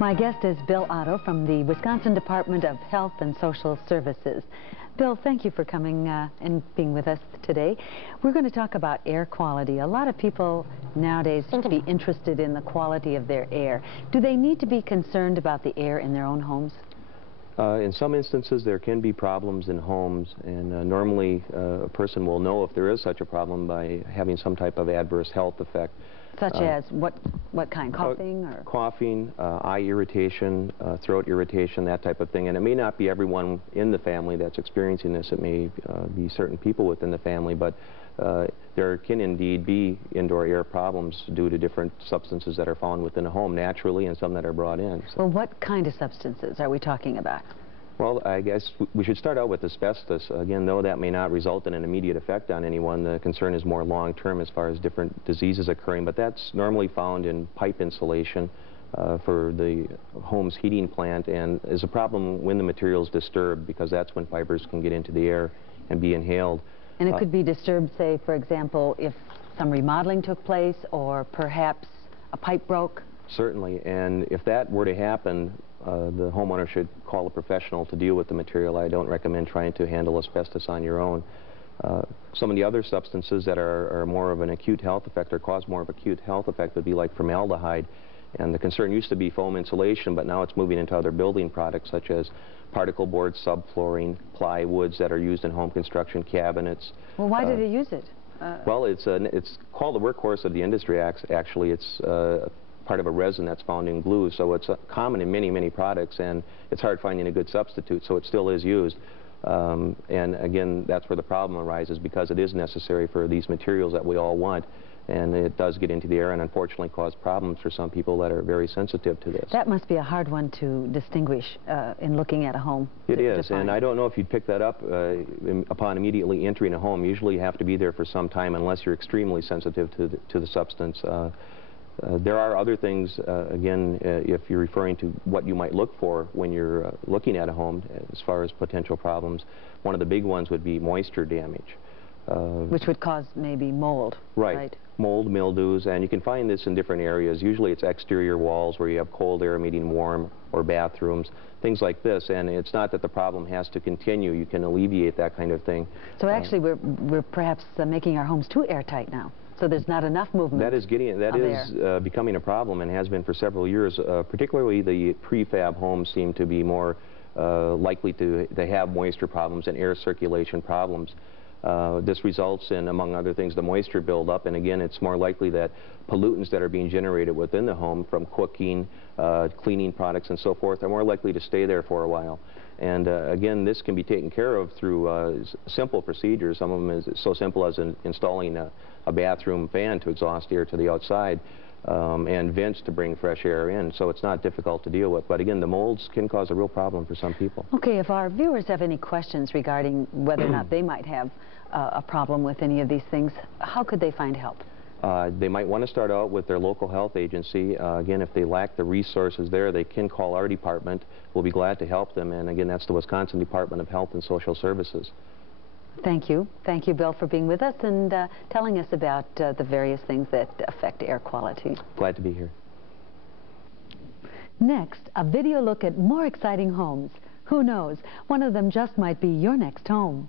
My guest is Bill Otto from the Wisconsin Department of Health and Social Services. Bill, thank you for coming and being with us today. We're going to talk about air quality. A lot of people nowadays seem to be interested in the quality of their air. Do they need to be concerned about the air in their own homes? In some instances, there can be problems in homes, and normally a person will know if there is such a problem by having some type of adverse health effect. Such as what kind? Coughing? Or? Coughing, eye irritation, throat irritation, that type of thing. And it may not be everyone in the family that's experiencing this. It may be certain people within the family, but there can indeed be indoor air problems due to different substances that are found within a home naturally and some that are brought in. So. Well, what kind of substances are we talking about? Well, I guess we should start out with asbestos. Again, though that may not result in an immediate effect on anyone, the concern is more long-term as far as different diseases occurring, but that's normally found in pipe insulation for the home's heating plant, and is a problem when the material is disturbed, because that's when fibers can get into the air and be inhaled. And it could be disturbed, say, for example, if some remodeling took place or perhaps a pipe broke? Certainly, and if that were to happen, the homeowner should call a professional to deal with the material. I don't recommend trying to handle asbestos on your own. Some of the other substances that are more of an acute health effect or cause more of acute health effect would be like formaldehyde. And the concern used to be foam insulation, but now it's moving into other building products such as particle board, subflooring, plywoods that are used in home construction, cabinets. Well, why do they use it? Well, it's called the workhorse of the industry, actually. It's part of a resin that's found in glue, so it's common in many, many products, and it's hard finding a good substitute, so it still is used. And again, that's where the problem arises, because it is necessary for these materials that we all want, and it does get into the air and unfortunately cause problems for some people that are very sensitive to this. That must be a hard one to distinguish in looking at a home. It is, and I don't know if you'd pick that up upon immediately entering a home. Usually you have to be there for some time unless you're extremely sensitive to the substance. There are other things, again, if you're referring to what you might look for when you're looking at a home as far as potential problems. One of the big ones would be moisture damage. Which would cause maybe mold. Right. Mold, mildews, and you can find this in different areas. Usually it's exterior walls where you have cold air meeting warm, or bathrooms, things like this. And it's not that the problem has to continue. You can alleviate that kind of thing. So actually we're perhaps making our homes too airtight now. So there's not enough movement. That is becoming a problem, and has been for several years. Particularly the prefab homes seem to be more likely to have moisture problems and air circulation problems. This results in, among other things, the moisture buildup, and again, it's more likely that pollutants that are being generated within the home from cooking, cleaning products, and so forth are more likely to stay there for a while. And again, this can be taken care of through simple procedures. Some of them is so simple as installing a bathroom fan to exhaust air to the outside, and vents to bring fresh air in, so it's not difficult to deal with. But again, the molds can cause a real problem for some people. Okay, if our viewers have any questions regarding whether or not they might have a problem with any of these things, how could they find help? They might want to start out with their local health agency. Again, if they lack the resources there, they can call our department. We'll be glad to help them, and again, that's the Wisconsin Department of Health and Social Services. Thank you. Thank you, Bill, for being with us and telling us about the various things that affect air quality. Glad to be here. Next, a video look at more exciting homes. Who knows? One of them just might be your next home.